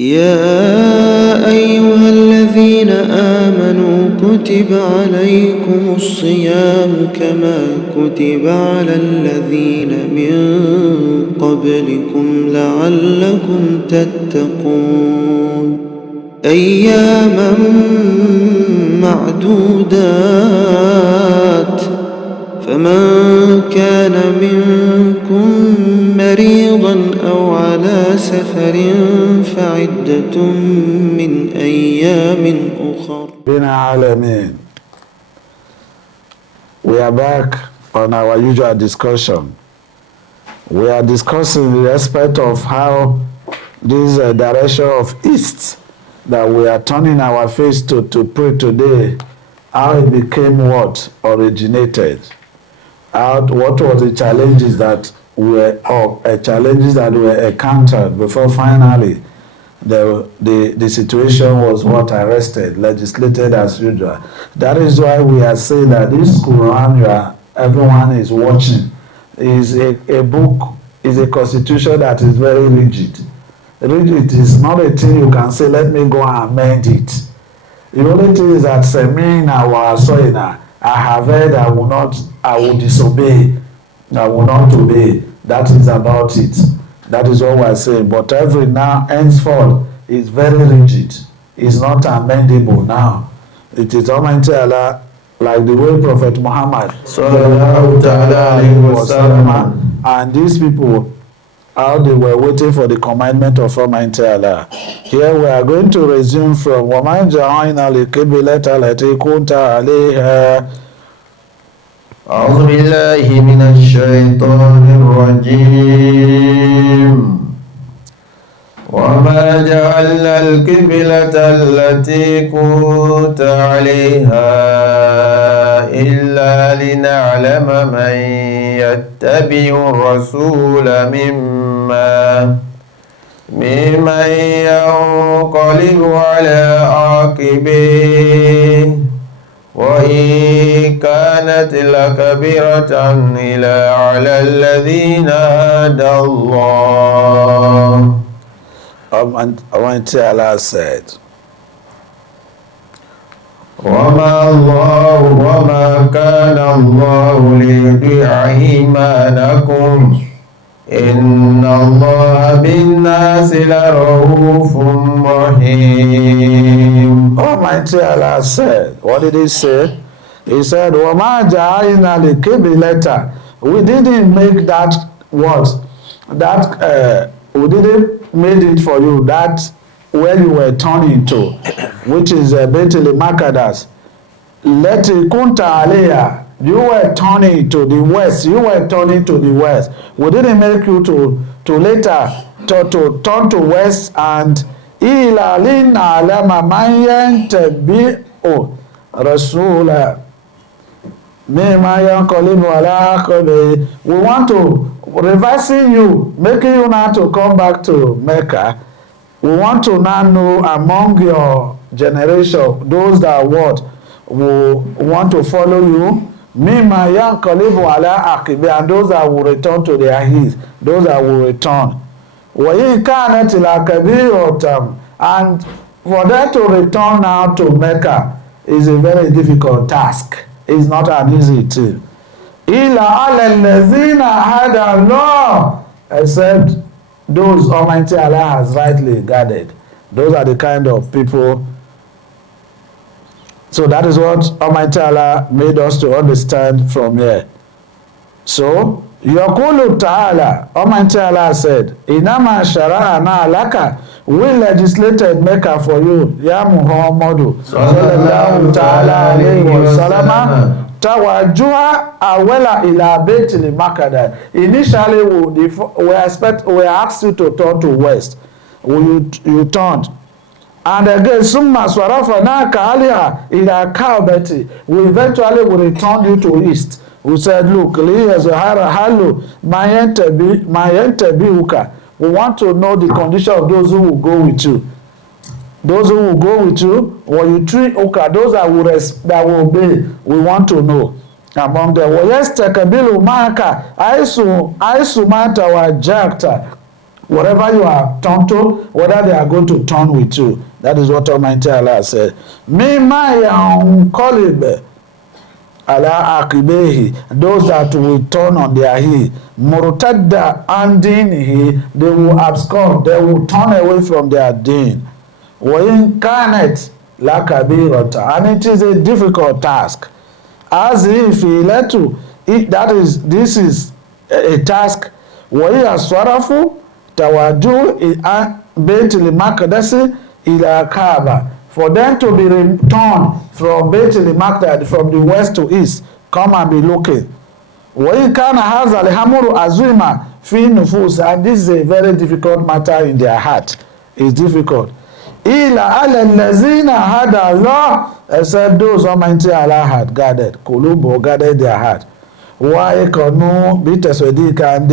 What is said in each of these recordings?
يا أيها الذين آمنوا كتب عليكم الصيام كما كتب على الذين من قبلكم لعلكم تتقون أياما معدودات فمن كان منكم مريضا أو على سفر فعدة من أيام أخر. We are back on our usual discussion. We are discussing the aspect of how this direction of East that we are turning our face to pray today, how it became what originated. What were the challenges that were encountered before finally the situation was what arrested, legislated as usual. That is why we are saying that this Quran everyone is watching is a book, is a constitution that is very rigid. Rigid is not a thing you can say, let me go and amend it. The only thing is that Semina or Soina, I have heard, I will disobey, I will not obey. That is about it. That is what we are saying. But every now, henceforth, is very rigid. It's not amendable now. It is Almighty Allah, like the way Prophet Muhammad and these people, how they were waiting for the commandment of Almighty Allah. Here we are going to resume from وَمَنْ جَعَيْنَا لِكِبِلَةَ الَّتِي كُنْتَ عَلَيْهَا. أعوذ بالله من الشيطان الرجيم وما جعلنا القبلة التي كنت عليها إلا لنعلم من يتبع الرسول ممن ينقلب على عاقبيه وإن كانت لكبيرة إلا على الذين هدى الله. Almighty Allah said, وما كان الله ليضيع إيمانكم إن الله بالناس لرؤوف رحيم. Almighty Allah said, what did he say? He said, وَمَا جَعَلْنَا لِكِبْلَةَ. We didn't make that what? We didn't made it for you, that where you were turning to, which is Bethel Makadas. Leti kunta aliyah. You were turning to the west. You were turning to the west. We didn't make you to later to turn to west and ila lina alama mayen tabi'u rasula mimma yanqalibu ala aqibihi. We want to reversing you, making you now to come back to Mecca. We want to now know among your generation, those that what will want to follow you, mimma yanqalibu ala aqibihi, and those that will return to their heath, those that will return. Wa in kanat lakabiratan, and for them to return now to Mecca is a very difficult task. It's not an easy thing. Illa ala allazina hada Allah, except those Almighty Allah has rightly guided. Those are the kind of people. So that is what Almighty Allah made us to understand from here. So Yaqulu Ta'ala, Almighty Allah said, Inama shara'ana laka, we legislated Mecca for you, Ya Muhammadu sallallahu ta'ala alayhi wa sallam, Tawajuha awela ila Bethel Makada. Initially, we asked you to turn to west. You turned. And again, Summa Swarafana Kaliha ila Kaabeti. We eventually will return you to east. We said, look, Halu Mayentebiuka. We want to know the condition of those who will go with you. Those who will go with you, when you treat those that will obey, we want to know among them. Yes, Takabilu Maka, Aisu Mata wa Jakta. Whatever you are turned to, whether they are going to turn with you. That is what Almighty Allah said. Mimma yanqalib ala aqibehi, those that will turn on their heel, murtadda an dinihi, they will abscond, they will turn away from their deen. Wa in kanat lakabirata, and it is a difficult task. As if this is a task. Wa hiya swarafu tawaju Baitul Maqdis ila Kaaba, for them to be returned from Baitul Maqdis, from the west to east, come and be looking. وَإِنْ كَانَ هَذَا الْأَمْرُ عَظِيمًا فِي نُفُوسِ, and this is a very difficult matter in their heart. It's difficult. إِلَّا عَلَى الَّذِينَ هَدَى اللَّهُ, except those Almighty Allah had guarded, Kulubo guarded their heart. وَإِكَنُوا بِتَسْوَدِيكَ, and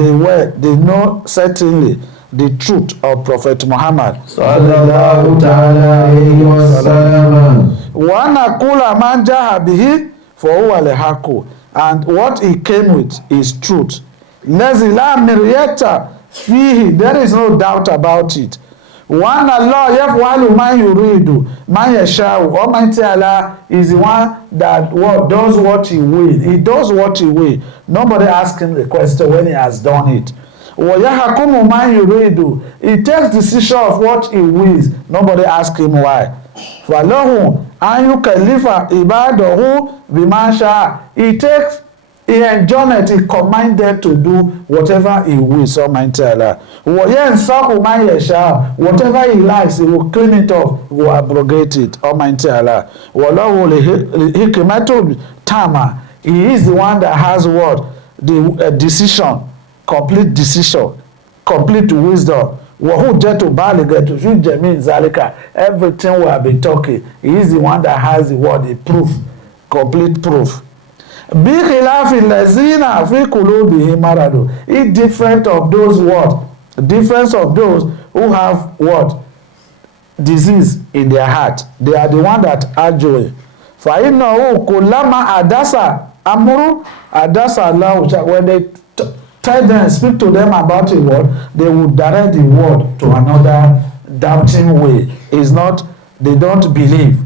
they know certainly the truth of Prophet Muhammad sallallahu ta'ala alayhi wa sallam. Wa naqula man ja'a bihi fa huwa al-haqq, and what he came with is truth. Lazi la miryata fihi, there is no doubt about it. Wa Allah yaf'alu ma yuridu man yasha'u, Almighty Allah is the one that does what he will. He does what he will. Nobody asks him the question when he has done it. وَيَحْكُمُ مَنْ يُرِيدُ, he takes decision of what he wills. Nobody asks him why. فَلَهُ أَنْ يُكَلِّفَ عِبَادَهُ بِمَا شَاءَ, he enjoins, he commands them to do whatever he wills, Almighty Allah. وَيَنْسَخُ مَنْ يَشَاءُ, whatever he likes, he will clean it up, he will abrogate it, Almighty Allah. وَلَهُ الْحِكْمَةُ التَّامَّةُ, he is the one that has what? The decision, complete decision, complete wisdom. Wahujjatu baligatu fi jami' zalika, everything we have been talking, he is the one that has the word, the proof, complete proof. Bi khilafi allazina fi qulubihim maradu, it different of those what? Difference of those who have what? Disease in their heart. They are the one that are joy. Fa innahu kullama adasa amru adasa Allah, when they tell them, speak to them about a word, they will direct the word to another doubting way. It's not, they don't believe.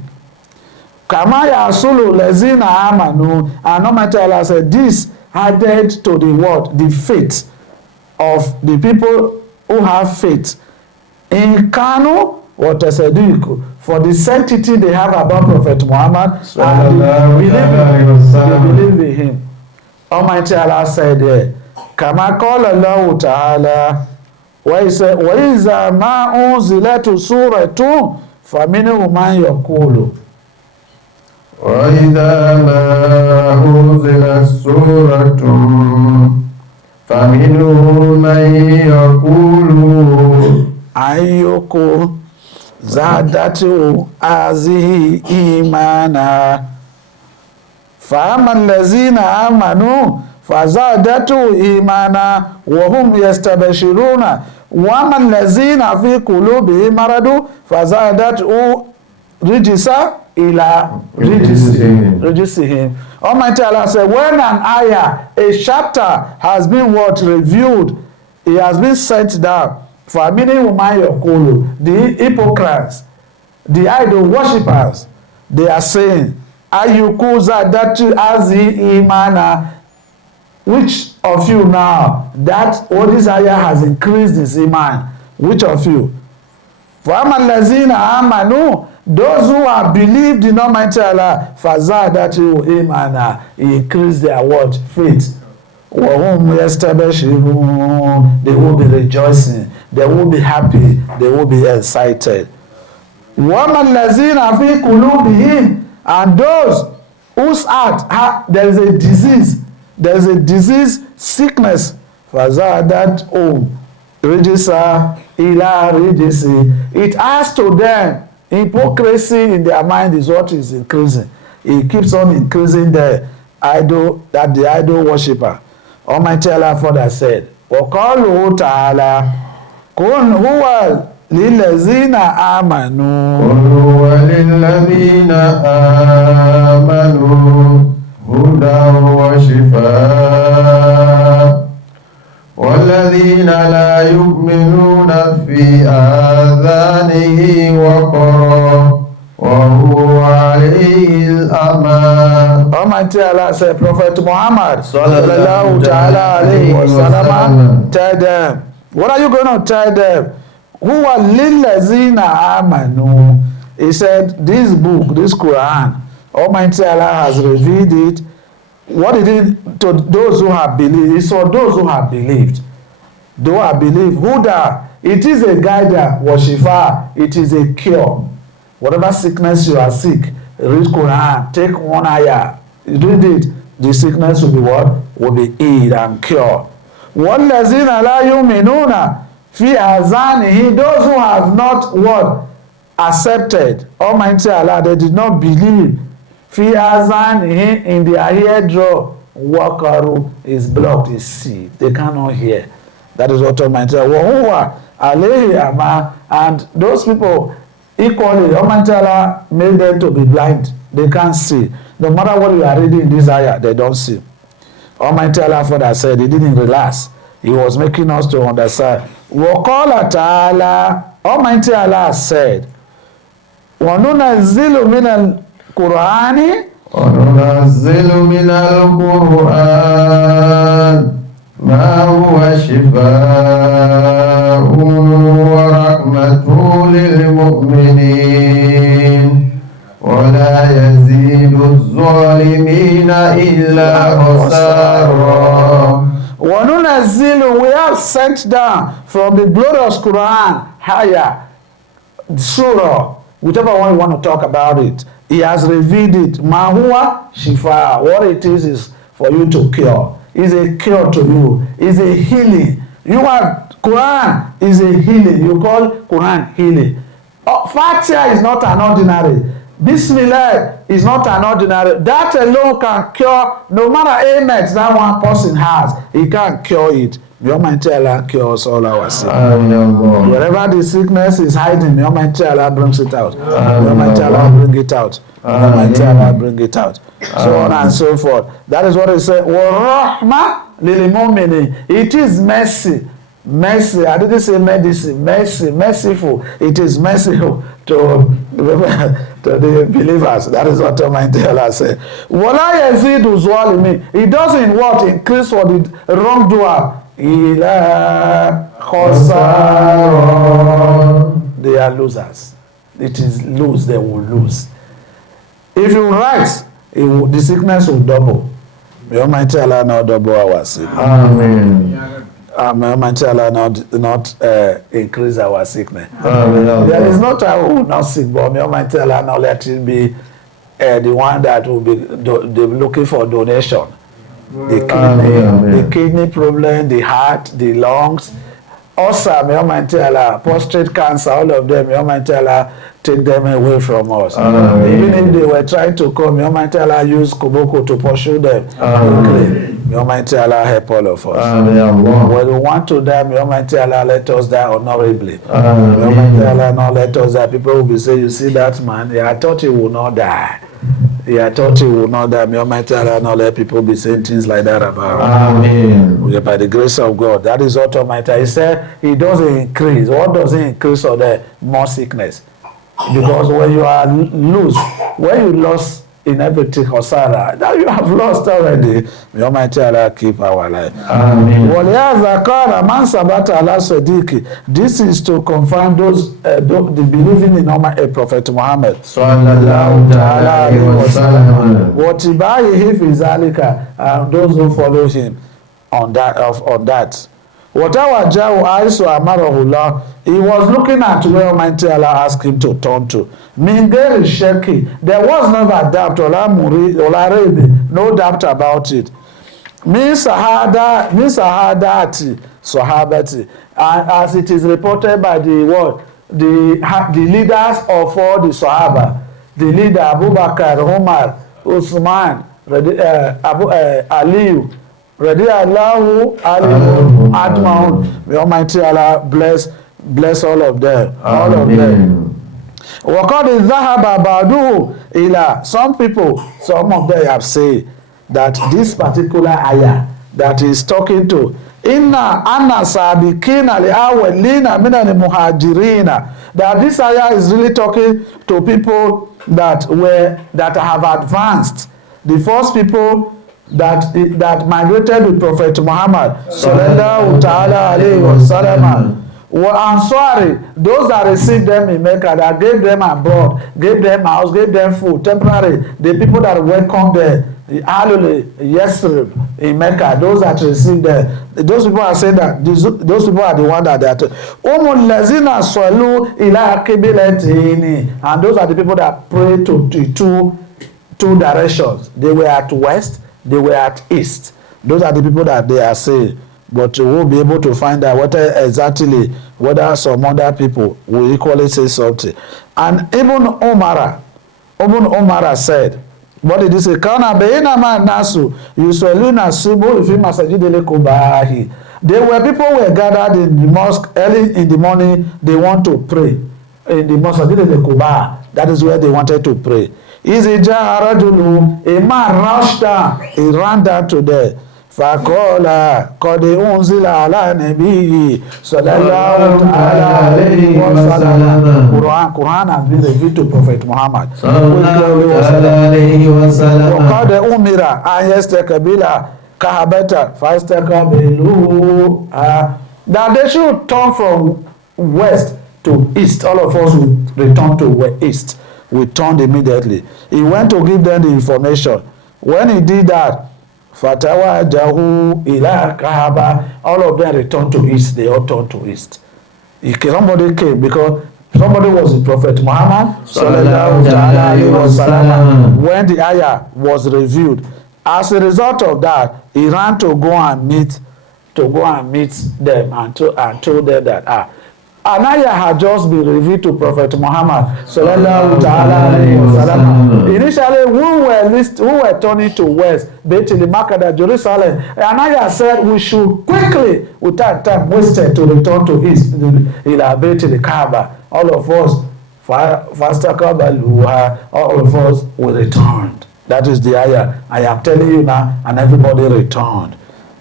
Kama yasulu lezina amanu, and Almighty Allah said, this added to the word, the faith of the people who have faith. In Kanu, what I said, for the sanctity they have about Prophet Muhammad, and they believe in him. Almighty Allah said there, Kama qala Allah ta'ala, وَإِذَا مَا أُنْزِلَتْ سُورَةٌ فَمِنْهُمْ مَنْ يَقُولُ وَإِذَا مَا أُنْزِلَتْ سُورَةٌ فَمِنْهُمْ مَنْ يَقُولُ أَيُّكُمْ زَادَتْهُ هَٰذِهِ إِيمَانًا فَأَمَّا الَّذِينَ آمَنُوا فَزَادَتْهُمْ إِيمَانًا وَهُمْ يَسْتَبْشِرُونَ وَأَمَّا الَّذِينَ فِي قُلُوبِهِم مَرَضٌ فَزَادَتْهُمْ رِجْسًا إِلَى رِجْسِهِمْ. Almighty Allah said, when an ayah, a chapter has been reviewed, it has been set down. فَمِنْهُمْ مَنْ يَقُولُ, the hypocrites, the idol worshippers, they are saying, أَيُّكُمْ زَادَتْهُ هَٰذِهِ إِيمَانًا, which of you now, that what this ayah has increased his iman, which of you? فَأَمَّا الَّذِينَ آمَنُوا, those who have believed in Almighty Allah, فَزَادَتْهُمْ إِيمَانًا, he increased their what? Faith. وَهُمْ يَسْتَبْشِرُونَ, they will be rejoicing, they will be happy, they will be excited. وَأَمَّا الَّذِينَ فِي قُلُوبِهِمْ, and those whose heart, there is a disease, sickness, فَزَادَتْهُمْ رِجْسًا إِلَى رِجْسِهِمْ, it adds to them. Hypocrisy in their mind is what is increasing. It keeps on increasing the idol worshipper. Almighty Allah further said, وَقَالُوا تَعَالَى قُلْ هُوَ لِلَّذِينَ آمَنُوا قُلْ هُوَ لِلَّذِينَ آمَنُوا هُدًى وَشِفَاءٌ والذين لا يؤمنون في آذانه وقر وهو عليه الأمان. Almighty Allah said, Prophet Muhammad Sallallahu alayhi wa sallam, wasallam. tell them, what are you going to tell them? Who are lillazina amanu? He said, this book, this Quran, Almighty Allah has revealed it. What it is to those who have believed? It's for those who have believed. Those who have believed. Huda, it is a guide. Washifa, it is a cure. Whatever sickness you are sick, read Quran, take one ayah, read it, the sickness will be what? Will be healed and cured. وَالَّذِينَ لَا يُؤْمِنُونَ فِي آذَانِهِ, those who have not what? Accepted Almighty Allah, they did not believe. Fi azanihi, in their eardrum, wakaru is blocked, is sealed. They cannot hear. That is what Almighty Allah. Wahuwa alayhi ama, and those people equally, Almighty Allah made them to be blind. They can't see. No matter what you are reading in this ayah, they don't see. Almighty Allah further said, He didn't relax. He was making us to understand. Waqala ta'ala, Almighty Allah said, وَنُنَزِّلُ مِنَ الْقُرْآنِ وننزل من القرآن ما هو شفاء ورحمة للمؤمنين ولا يزيد الظالمين إلا خسارا. وَنُنَزِّلُ, we have sent down from the glorious Quran, higher, surah, whichever one you want to talk about it. He has revealed it. Mahuwa shifa. What it is for you to cure. Is a cure to you. Is a healing. You are Quran is a healing. You call Quran healing. Fatiha is not an ordinary. Bismillah is not an ordinary. That alone can cure no matter ailments that one person has. He can't cure it. May Almighty Allah cures all our sickness. Wherever the sickness is hiding, may Almighty Allah brings it out. May Almighty Allah bring it out. May Almighty Allah bring it out. So on and so forth. That is what it said. وَرَحْمَةً لِلْمُؤْمِنِينَ. It is mercy. Mercy. I didn't say medicine. Mercy. Merciful. It is merciful to the believers. That is what Almighty Allah said. وَلَا يَزِيدُ الظَّالِمِينَ. It doesn't what? Increase for the wrongdoer. Ila khasara. They are losers. It is lose, they will lose. If you rise, the sickness will double. May Almighty Allah not double our sickness. Amen. May Almighty Allah not increase our sickness. Amen. There is no time we will not sick, but may Almighty Allah not let it be the one that will be looking for donation. The kidney problem, the heart, the lungs, ulcer, may Almighty Allah, prostate cancer, all of them, may Almighty Allah take them away from us. Even if they were trying to come, may Almighty Allah use Koboko to pursue them. May Almighty Allah help all of us. When we want to die, may Almighty Allah let us die honorably. May Almighty Allah not let us die. People will be saying, you see that man, I thought he would not die. I thought he would not die. May Almighty Allah not let people be saying things like that about Amen. by the grace of God. That is what Almighty. He said He doesn't increase. What does He increase or the more sickness? Because when you are loose, when you lost in everything or Sarah, that you have lost already. May Almighty Allah keep our life. Amen. This is to confirm those the believing in Prophet Muhammad. Sallallahu alayhi wa sallam. Watibayihi fi zalika, and those who follow him on that. Whatever Jahu Aisu Amarahullah, he was looking at where Almighty Allah asked him to turn to. Mingeri Sheki, there was never doubt, no doubt about it. Min Sahadati, Sahabati, and as it is reported by the leaders of all the Sahaba, the leader Abu Bakr, Umar, Usman, Aliyu, Radiyallahu alayhi ajma'un. May Almighty Allah bless all of them. All of them. وَقَدْ ذَهَبَ بَعْدُهُ إِلَى. Some of them have said that this particular ayah that is talking to Inna anna sadikina li awelina mina ni muhajirina. That this ayah is really talking to people that have advanced. The first people that migrated with Prophet Muhammad sallallahu ta'ala alayhi wa sallam. I'm sorry, those that received them in Mecca, that gave them abroad, gave them house, gave them food, temporary, the people that welcomed them, Yesrib in Mecca, those that received them, those people are saying that those people are the ones that they are and those are the people that pray to two directions. They were at west, they were at east. Those are the people that they are saying. But we won't be able to find out whether some other people will equally say something. And Ibn Umar said, what did he say? Kana bayna ma nasu yusalluna subuh fi masajid al-kubahi. There were people who were gathered in the mosque early in the morning. They want to pray in the masajid al-kubah. That is where they wanted to pray. A man rushed down. He ran down to there. Fakola kode unzila ala nabi sallallahu alaihi wasallam. Quran has been revealed to Prophet Muhammad sallallahu alaihi wasallam. Kode umira ayestakabila kahabata fastakabilu. That they should turn from west to east. All of us will return to east. We turned immediately. He went to give them the information. When he did that, Fatawa Jahu Ila Kahaba, all of them returned to east. They all turned to east. Somebody came because somebody was the Prophet Muhammad sallallahu alaihi wasallam when the ayah was revealed. As a result of that, he ran to go and meet them and told them that an ayah had just been revealed to Prophet Muhammad sallallahu alaihi wasallam. Initially, who were turning to west, Bethel, Makkah, Jerusalem. An ayah said we should quickly, without time wasted, to return to east, ila Bethel, Kaaba. All of us, faster Kaaba, all of us will return. That is the ayah. I am telling you now, and everybody returned.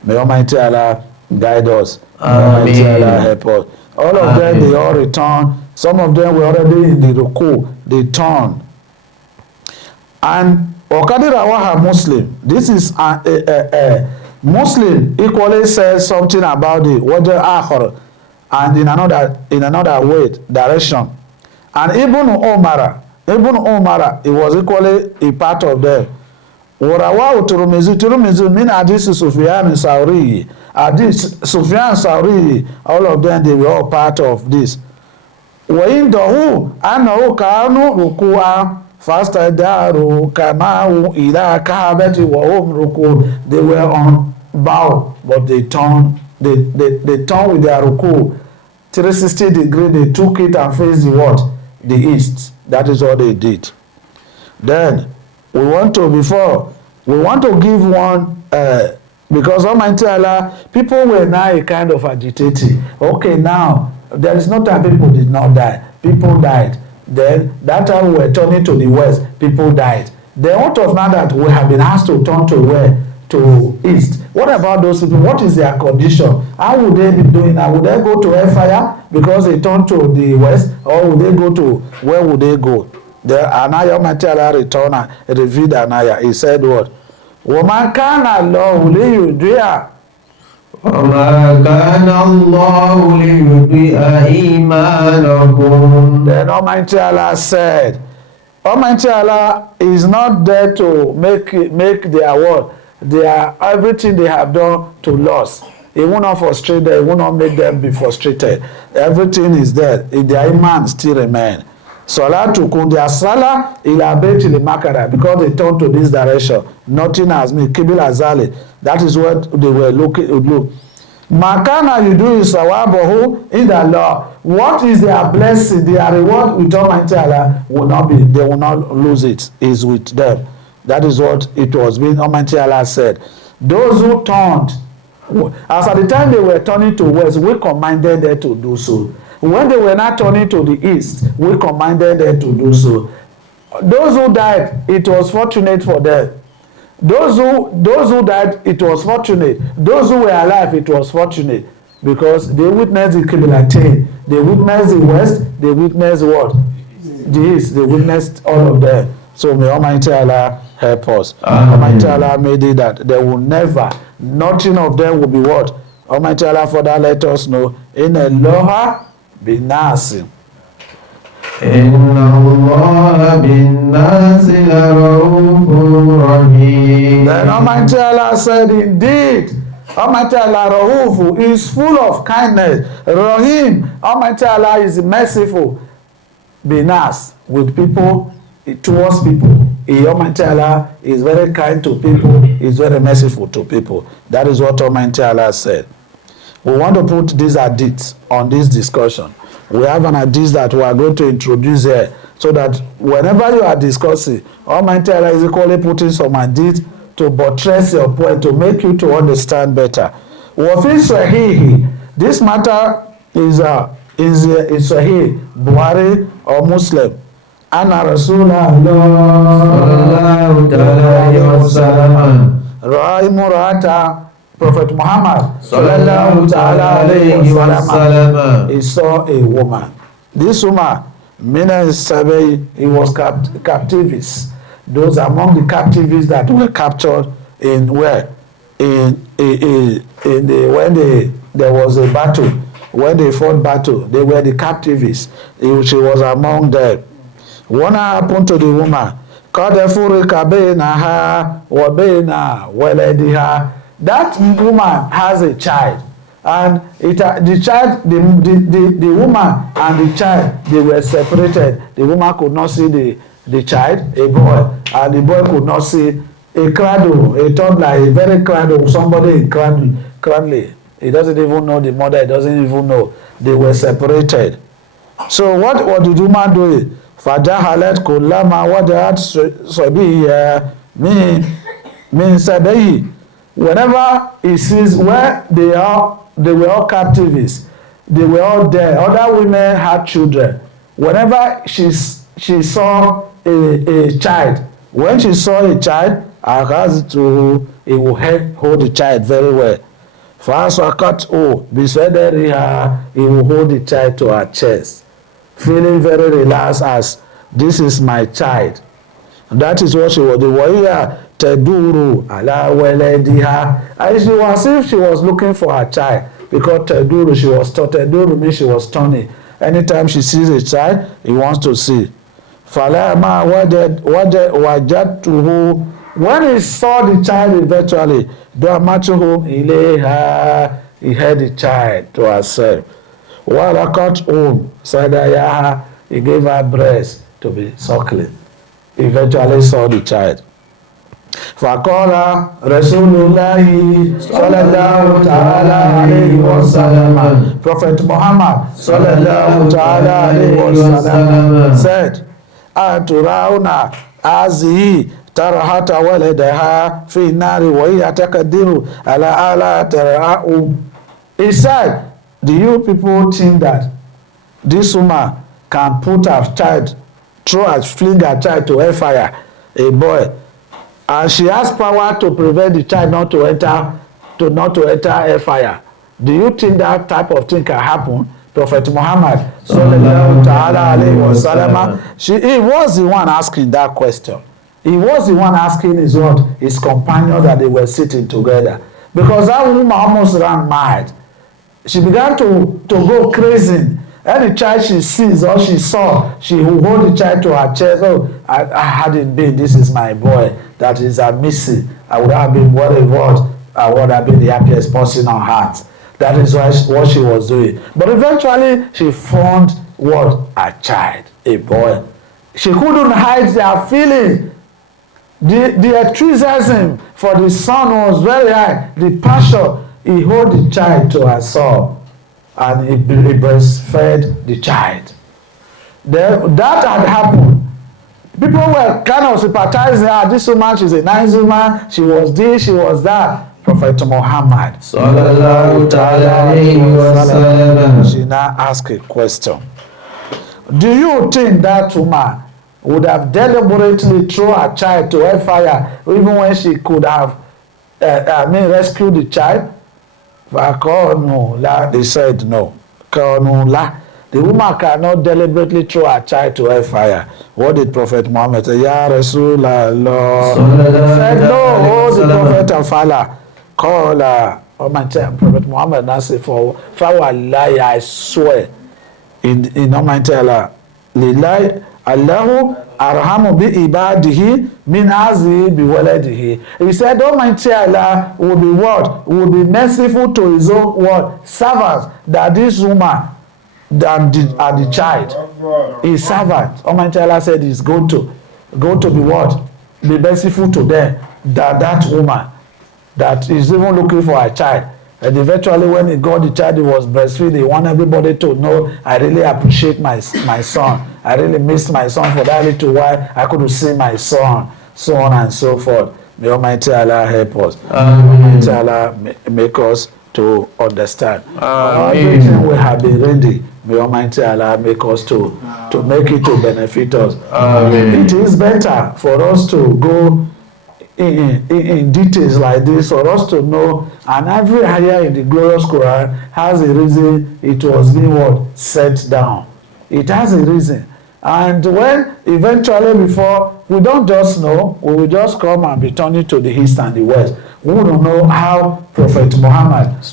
May Almighty Allah guide us. May Almighty Allah help us. All of them, they all returned. Some of them were already in the ruku. They turned. And Okadirawaha Muslim. This is a Muslim equally says something about the Wajah Akhar and in another way, direction. And Ibn Umar, he was equally a part of them. Warawahu Tirmizi min hadith Sufyan Sauri. Hadith Sufyan Sauri, all of them, they were all part of this. وَإِنْدَهُ أَنَّهُ كَانُوا رُكُوعًا فَاسْتَدَارُوا كَمَاهُ إِلَىٰ كَعْبَةِ وَهُمْ رُكُوعٌ. They were on bow, but they turned with their ruku 360 degrees. They took it and faced the what? The east. That is what they did. Then we want to give one because Almighty Allah, people were now a kind of agitating. Okay, now there is no time people did not die. People died. Then that time we were turning to the west, people died. Then what of now that we have been asked to turn to where? To east. What about those people? What is their condition? How would they be doing now? Would they go to hellfire because they turned to the west, or would they go to, where would they go? The Anaya Matala returned and revealed Anaya. He said what? وَمَا كَانَ اللَّهُ لِيُضِيعَ وَمَا كَانَ اللَّهُ لِيُضِيعَ إِيمَانَكُمْ. Then Almighty Allah said, Almighty Allah is not there to make their word, everything they have done to loss. He will not frustrate them, he will not make them be frustrated. Everything is there. Their iman still remain. Salatukum, their salah ila Baitil Makara, because they turned to this direction. Nothing has been Kibil Azali. That is what they were looking. Makana, you do is sawabahu in the law. What is their blessing, their reward with Almighty Allah will not be, they will not lose it, is with them. That is what it was being Almighty Allah said. Those who turned, as at the time they were turning to west, we commanded them to do so. When they were not turning to the east, we commanded them to do so. Those who died, it was fortunate for them. Those who died, it was fortunate. Those who were alive, it was fortunate, because they witnessed the Qiblatain, they witnessed the west, they witnessed what? The east, they witnessed all of them. So may Almighty Allah help us. Almighty Allah made it that there will never, nothing of them will be what? Almighty Allah further let us know, in Allah binasi. Inna Allah bin-nasi la-ra'ufun rahim. Then Almighty Allah said, indeed, Almighty Allah Rahufu is full of kindness. Rahim, Almighty Allah is merciful. Binas, with people, towards people. Almighty Allah is very kind to people, is very merciful to people. That is what Almighty Allah said. We want to put these hadiths on this discussion. We have an hadith that we are going to introduce here, so that whenever you are discussing, Almighty Allah is equally putting some hadith to buttress your point, to make you to understand better. Wafi Sahihi, this matter is Sahih, Buhari or Muslim. Anna Rasulullah sallallahu alayhi wa sallam ra'i murata, Prophet Muhammad sallallahu alayhi wa sallam, he saw a woman. This woman, Mina Sabay, he was captives. Those among the captives that were captured in where? When there was a battle, when they fought battle, they were the captives. She was among them. What happened to the woman? That woman has a child, and the woman and the child, they were separated. The woman could not see the child, a boy, and the boy could not see a cradle, a toddler, a very cradle, somebody in cradle. He doesn't even know the mother, he doesn't even know. They were separated. So what did the woman do? Fajahalat kullama wadat sabiya min sabihi. Whenever he sees where they were all captives, they were all there. Other women had children. Whenever she saw a child, when she saw a child, he will hold the child very well. He will hold the child to her chest, feeling very relaxed, as this is my child. And that is what she was doing. Teduru ala waladiha. And she was as if she was looking for her child, because teduru, she was taught. Teduru means she was turning. Anytime she sees a child, he wants to see. Falama wajadtuhu. When he saw the child eventually, Damatuhum ilayha, he had the child to herself. Walakatuhum sadayaha, he gave her breast to be suckling. Eventually saw the child. Faqala Rasulullahi sallallahu ta'ala alayhi wa sallam, Prophet Muhammad sallallahu ta'ala alayhi wa sallam said, Aturauna azihi tarahata waladaha fi nari wa hiya takadiru ala tara'u. He said, do you people think that this woman can put her child, fling her child to hellfire, a boy, and she has power to prevent the child not to enter hellfire? Do you think that type of thing can happen? Prophet Muhammad sallallahu ta'ala alayhi wa sallam, he was the one asking that question. He was the one asking his companions that they were sitting together, because that woman almost ran mad. She began to go crazy. Any child she sees or she saw, she will hold the child to her chest. Oh, I hadn't been, this is my boy, that is missing. I would have been worried, I would have been the happiest person on earth. That is what she was doing. But eventually, she found a child, a boy. She couldn't hide their feeling. The enthusiasm for the son was very high. The passion, he held the child to her soul, and he breastfed the child. That had happened. People were kind of sympathizing. This woman, she's a nice woman. She was this, she was that. Prophet Muhammad sallallahu alayhi wa sallam, she now asked a question. Do you think that woman would have deliberately thrown her child to hellfire, even when she could have, rescued the child? They said no. The woman cannot deliberately throw her child to hellfire. What did Prophet Muhammad say? Ya Rasulallah. Said no, the Prophet of Allah. Prophet Muhammad now say, for wallahi, I swear in Almighty Allah, lillahi Allahu arhamu bi ibadihi min hazi bi waladihi. He said Almighty Allah will be what? Will be merciful to his own what? Servants, that this woman and the child, his servant. Almighty Allah said he's going to be what? Be merciful to them, that woman that is even looking for a child. And eventually when he got the child, he was breastfeeding. He wanted everybody to know, I really appreciate my son. I really missed my son for that little while. I couldn't see my son, so on and so forth. May Almighty Allah help us. Almighty Allah make us to understand. Everything we have been ready. May Almighty Allah make us to make it to benefit us. It is better for us to go in details like this, for us to know, and every ayah in the glorious Quran has a reason it was being what? Set down. It has a reason. And when eventually, before, we don't just know, we will just come and be turning to the east and the west. We don't know how Prophet Muhammad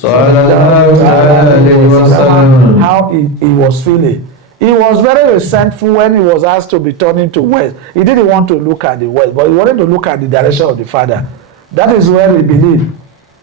how he was feeling. He was very resentful when he was asked to be turning to west. He didn't want to look at the west, but he wanted to look at the direction of the Father. That is where we believe.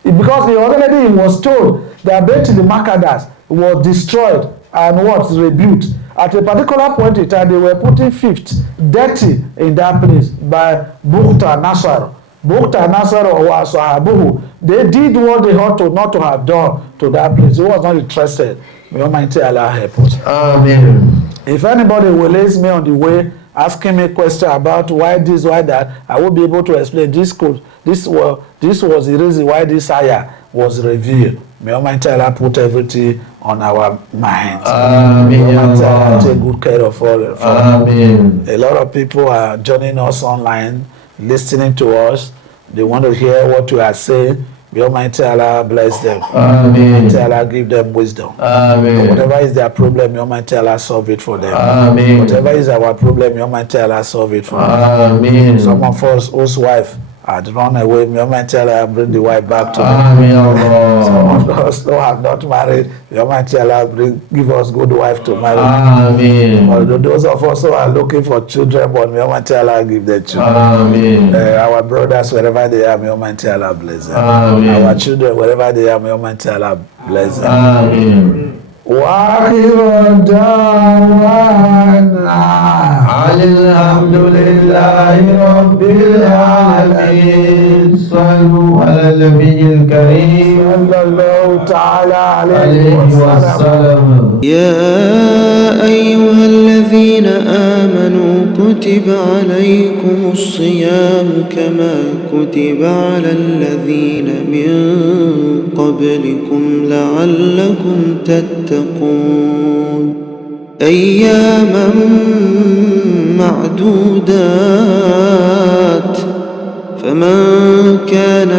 Because he was told that Beit al-Maqdis was destroyed and what? Rebuked. At a particular point in time, they were putting fifth, dirty in that place by Bukhta Nasar. Bukhta Nasar or Sahabuhu. They did what they ought to not to have done to that place. He was not interested. May Almighty Allah help us. Amen. If anybody will raise me on the way, asking me a question about why this, why that, I will be able to explain this was the reason why this ayah was revealed. May Almighty Allah put everything on our minds. Amen. May Almighty Allah take good care of all. Amen. A lot of people are joining us online, listening to us. They want to hear what we are saying. May Almighty Allah bless them. Amen. May Almighty Allah give them wisdom. Amen. Whatever is their problem, may Almighty Allah solve it for them. Amen. Whatever is our problem, may Almighty Allah solve it for them. Amen. Some of us whose wife had run away, may Almighty Allah bring the wife back to them. Amen. Some of us who have not married, may Almighty Allah give us good wife to marry. Amen. Although those of us who are looking for children, but may Almighty Allah give them children. Amen. Our brothers, wherever they are, may Almighty Allah bless them. Amen. Our children, wherever they are, may Almighty Allah bless them. Amen. وآخر دعوانا الحمد لله رب العالمين. صلوا على النبي الكريم صلى الله تعالى عليه وسلم. يا أيها الذين آمنوا كتب عليكم الصيام كما كتب على الذين من قبلكم لعلكم تتقون أياما معدودات فمن كان